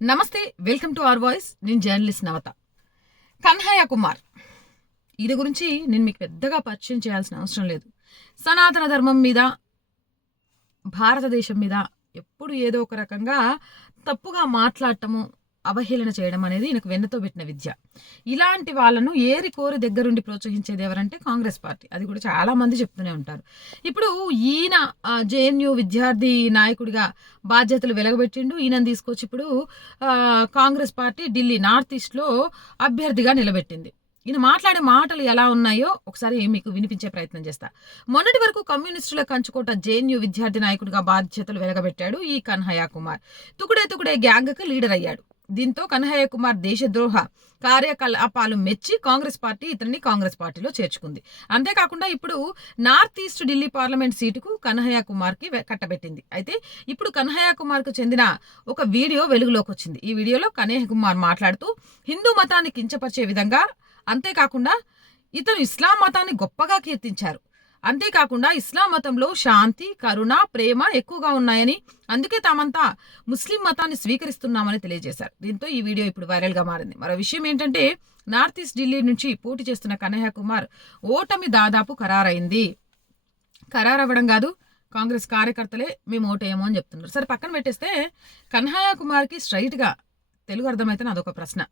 నమస్తే, welcome to our voice. నేను journalist నవత. కన్హయ్య కుమార్, ఇది గురించి నేను మీకు పెద్దగా పరిచయం చేయాల్సిన అవసరం లేదు. సనాతన ధర్మం మీద, భారతదేశం మీద ఎప్పుడు ఏదో ఒక రకంగా తప్పుగా మాట్లాడటము, అవహేళన చేయడం అనేది నాకు వెన్నతో పెట్టిన విద్య. ఇలాంటి వాళ్ళను ఏరి కోరి దగ్గరుండి ప్రోత్సహించేది ఎవరంటే కాంగ్రెస్ పార్టీ. అది కూడా చాలా మంది చెప్తూనే ఉంటారు. ఇప్పుడు ఈయన జేఎన్యూ విద్యార్థి నాయకుడిగా బాధ్యతలు వెలగబెట్టిండు. ఈయనను తీసుకొచ్చి ఇప్పుడు కాంగ్రెస్ పార్టీ ఢిల్లీ నార్త్ ఈస్ట్లో అభ్యర్థిగా నిలబెట్టింది. ఈయన మాట్లాడే మాటలు ఎలా ఉన్నాయో ఒకసారి మీకు వినిపించే ప్రయత్నం చేస్తా. మొన్నటి వరకు కమ్యూనిస్టుల కంచుకోట జేఎన్యూ విద్యార్థి నాయకుడిగా బాధ్యతలు వెలగబెట్టాడు ఈ కన్హయ్య కుమార్. తుకుడే గ్యాంగ్కి లీడర్ అయ్యాడు. దీంతో కన్హయ్య కుమార్ దేశద్రోహ కార్యకలాపాలు మెచ్చి కాంగ్రెస్ పార్టీ ఇతన్ని కాంగ్రెస్ పార్టీలో చేర్చుకుంది. అంతేకాకుండా ఇప్పుడు నార్త్ ఈస్ట్ ఢిల్లీ పార్లమెంట్ సీటుకు కన్హయ్య కుమార్కి కట్టబెట్టింది. అయితే ఇప్పుడు కన్హయ్య కుమార్కు చెందిన ఒక వీడియో వెలుగులోకి వచ్చింది. ఈ వీడియోలో కన్హయ్య కుమార్ మాట్లాడుతూ హిందూ మతాన్ని కించపరిచే విధంగా, అంతేకాకుండా ఇతను ఇస్లాం మతాన్ని గొప్పగా కీర్తించారు. అంతేకాకుండా ఇస్లాం మతంలో శాంతి, కరుణ, ప్రేమ ఎక్కువగా ఉన్నాయని, అందుకే తామంతా ముస్లిం మతాన్ని స్వీకరిస్తున్నామని తెలియజేశారు. దీంతో ఈ వీడియో ఇప్పుడు వైరల్గా మారింది. మరో విషయం ఏంటంటే, నార్త్ ఈస్ట్ ఢిల్లీ నుంచి పోటీ చేస్తున్న కన్హయ్య కుమార్ ఓటమి దాదాపు ఖరారైంది. ఖరారవ్వడం కాదు, కాంగ్రెస్ కార్యకర్తలే మేము ఓటేయమో అని చెప్తున్నారు. సరే, పక్కన పెట్టేస్తే కన్హయ్య కుమార్కి స్ట్రైట్గా తెలుగు అర్థమైతే నాదొక ప్రశ్న.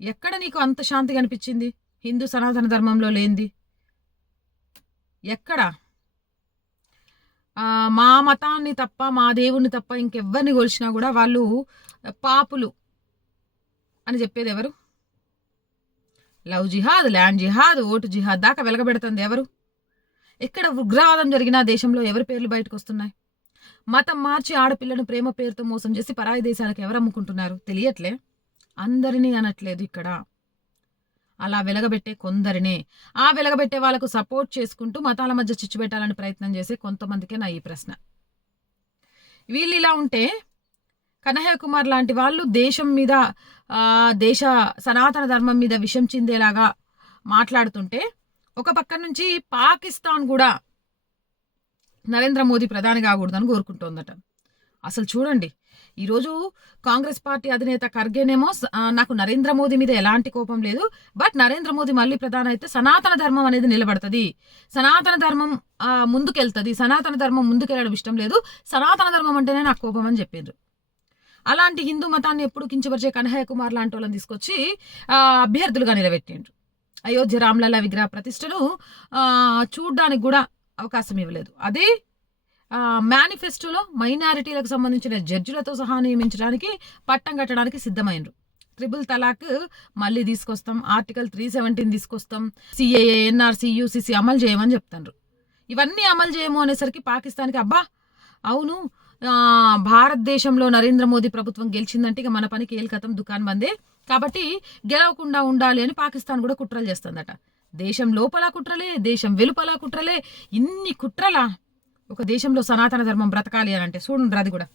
ఎక్కడ నీకు అంత శాంతి కనిపించింది హిందూ సనాతన ధర్మంలో లేనిది? ఎక్కడ? మా మతాన్ని తప్ప, మా దేవుణ్ణి తప్ప ఇంకెవ్వరిని కొలిచినా కూడా వాళ్ళు పాపులు అని చెప్పేది ఎవరు? లవ్ జిహాద్, ల్యాండ్ జిహాద్, ఓటు జిహాద్ దాకా వెలగబెడుతుంది ఎవరు? ఎక్కడ ఉగ్రవాదం జరిగినా దేశంలో ఎవరి పేర్లు బయటకు వస్తున్నాయి? మతం మార్చి ఆడపిల్లను ప్రేమ పేరుతో మోసం చేసి పరాయి దేశాలకు ఎవరు అమ్ముకుంటున్నారు? తెలియట్లే. అందరినీ అనట్లేదు ఇక్కడ, అలా వెలగబెట్టే కొందరినే. ఆ వెలగబెట్టే వాళ్ళకు సపోర్ట్ చేసుకుంటూ మతాల మధ్య చిచ్చు పెట్టాలని ప్రయత్నం చేసే కొంతమందికే నా ఈ ప్రశ్న. వీళ్ళు ఇలా ఉంటే కన్హయ్య కుమార్ లాంటి వాళ్ళు దేశం మీద, దేశ సనాతన ధర్మం మీద విషం చిందేలాగా మాట్లాడుతుంటే, ఒక పక్క నుంచి పాకిస్తాన్ కూడా నరేంద్ర మోదీ ప్రధాని కాకూడదని కోరుకుంటోందట. అసలు చూడండి, ఈరోజు కాంగ్రెస్ పార్టీ అధినేత ఖర్గేనేమో నాకు నరేంద్ర మోదీ మీద ఎలాంటి కోపం లేదు, బట్ నరేంద్ర మోదీ మళ్ళీ ప్రధాని అయితే సనాతన ధర్మం అనేది నిలబడుతుంది, సనాతన ధర్మం ముందుకెళ్తుంది, సనాతన ధర్మం ముందుకెళ్ళడం ఇష్టం లేదు, సనాతన ధర్మం అంటేనే నాకు కోపం అని చెప్పిండ్రు. అలాంటి హిందూ మతాన్ని ఎప్పుడు కించపరిచే కన్హయ్య కుమార్ లాంటి వాళ్ళని తీసుకొచ్చి అభ్యర్థులుగా నిలబెట్టిండ్రు. అయోధ్య రామ్లల్ల విగ్రహ ప్రతిష్టను చూడ్డానికి కూడా అవకాశం ఇవ్వలేదు. అదే మేనిఫెస్టోలో మైనారిటీలకు సంబంధించిన జడ్జిలతో సహా నియమించడానికి, పట్టం కట్టడానికి సిద్ధమైనరు. ట్రిపుల్ తలాక్ మళ్ళీ తీసుకొస్తాం, ఆర్టికల్ 317 తీసుకొస్తాం, సిఏఏ, ఎన్ఆర్సీ, యూసీసీ అమలు చేయమని చెప్తారు. ఇవన్నీ అమలు చేయము అనేసరికి పాకిస్తాన్కి అబ్బా అవును, భారతదేశంలో నరేంద్ర మోదీ ప్రభుత్వం గెలిచిందంటే ఇక మన పనికి ఏల్కతం, దుకాన్ బందే, కాబట్టి గెలవకుండా ఉండాలి అని పాకిస్తాన్ కూడా కుట్రలు చేస్తుందట. దేశం లోపల కుట్రలే, దేశం వెలుపల కుట్రలే, ఇన్ని కుట్రలా ఒక దేశంలో సనాతన ధర్మం బ్రతకాలి అని అంటే చూడండి. అది కూడా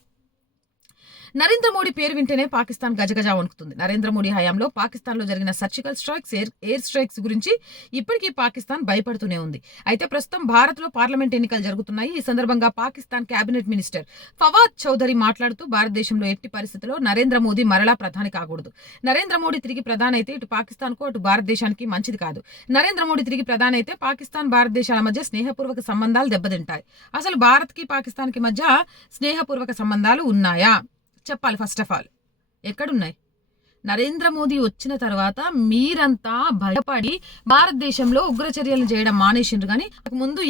నరేంద్ర మోడీ పేరు వింటేనే పాకిస్తాన్ గజగజా వణుకుతుంది. నరేంద్ర మోడీ హయాంలో పాకిస్తాన్లో జరిగిన సర్జికల్ స్ట్రైక్స్, ఎయిర్ స్ట్రైక్స్ గురించి ఇప్పటికీ పాకిస్తాన్ భయపడుతూనే ఉంది. అయితే ప్రస్తుతం భారత్లో పార్లమెంట్ ఎన్నికలు జరుగుతున్నాయి. ఈ సందర్భంగా పాకిస్తాన్ కేబినెట్ మినిస్టర్ ఫవాద్ చౌదరి మాట్లాడుతూ భారతదేశంలో ఎట్టి పరిస్థితుల్లో నరేంద్ర మోదీ మరలా ప్రధాని కాకూడదు. నరేంద్ర మోడీ తిరిగి ప్రధాని అయితే ఇటు పాకిస్తాన్కు, అటు భారతదేశానికి మంచిది కాదు. నరేంద్ర మోడీ తిరిగి ప్రధాని అయితే పాకిస్తాన్, భారతదేశాల మధ్య స్నేహపూర్వక సంబంధాలు దెబ్బతింటాయి. అసలు భారత్కి పాకిస్తాన్కి మధ్య స్నేహపూర్వక సంబంధాలు ఉన్నాయా చెప్పాలి. ఫస్ట్ ఆఫ్ ఆల్ ఎక్కడున్నాయి? నరేంద్ర మోదీ వచ్చిన తర్వాత మీరంతా భయపడి భారతదేశంలో ఉగ్రచర్యలు చేయడం మానేసిండ్రు, కానీ ముందు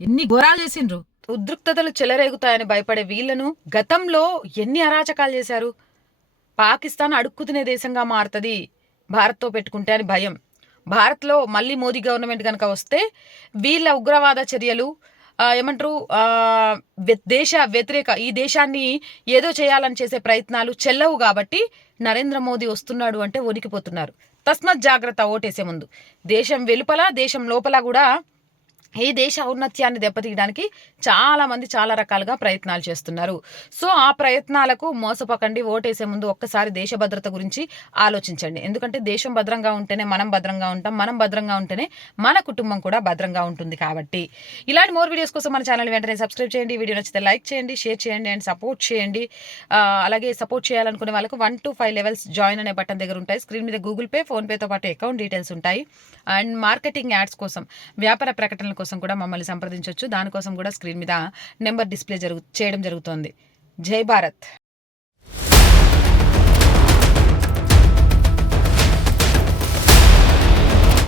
ఎన్ని ఘోరాలు చేసిండ్రు. ఉద్రిక్తతలు చెలరేగుతాయని భయపడే వీళ్లను గతంలో ఎన్ని అరాచకాలు చేశారు. పాకిస్తాన్ అడుక్కుతినే దేశంగా మారుతుంది భారత్తో పెట్టుకుంటే అని భయం. భారత్లో మళ్ళీ మోదీ గవర్నమెంట్ కనుక వస్తే వీళ్ళ ఉగ్రవాద చర్యలు ఏమంటారు, దేశ వ్యతిరేక, ఈ దేశాన్ని ఏదో చేయాలని చేసే ప్రయత్నాలు చెల్లవు. కాబట్టి నరేంద్ర మోదీ వస్తున్నాడు అంటే వణికిపోతున్నారు. తస్మత్ జాగ్రత్త ఓటేసే ముందు. దేశం వెలుపల, దేశం లోపల కూడా ఈ దేశ ఔన్నత్యాన్ని దెబ్బతీయడానికి చాలామంది చాలా రకాలుగా ప్రయత్నాలు చేస్తున్నారు. సో ఆ ప్రయత్నాలకు మోసపోకండి. ఓటేసే ముందు ఒక్కసారి దేశ భద్రత గురించి ఆలోచించండి. ఎందుకంటే దేశం భద్రంగా ఉంటేనే మనం భద్రంగా ఉంటాం. మనం భద్రంగా ఉంటేనే మన కుటుంబం కూడా భద్రంగా ఉంటుంది. కాబట్టి ఇలాంటి మోర్ వీడియోస్ కోసం మన ఛానల్ వెంటనే సబ్స్క్రైబ్ చేయండి. వీడియో నచ్చితే లైక్ చేయండి, షేర్ చేయండి అండ్ సపోర్ట్ చేయండి. అలాగే సపోర్ట్ చేయాలనుకునే వాళ్ళకు 1 to 5 లెవెల్స్ జాయిన్ అనే బటన్ దగ్గర ఉంటాయి. స్క్రీన్ మీద గూగుల్ పే, ఫోన్పేతో పాటు అకౌంట్ డీటెయిల్స్ ఉంటాయి. అండ్ మార్కెటింగ్ యాడ్స్ కోసం, వ్యాపార ప్రకటనల కోసం కూడా మమ్మల్ని సంప్రదించవచ్చు. దానికోసం కూడా స్క్రీన్ మీద నెంబర్ డిస్ప్లే చేయడం జరుగుతోంది. జై భారత్.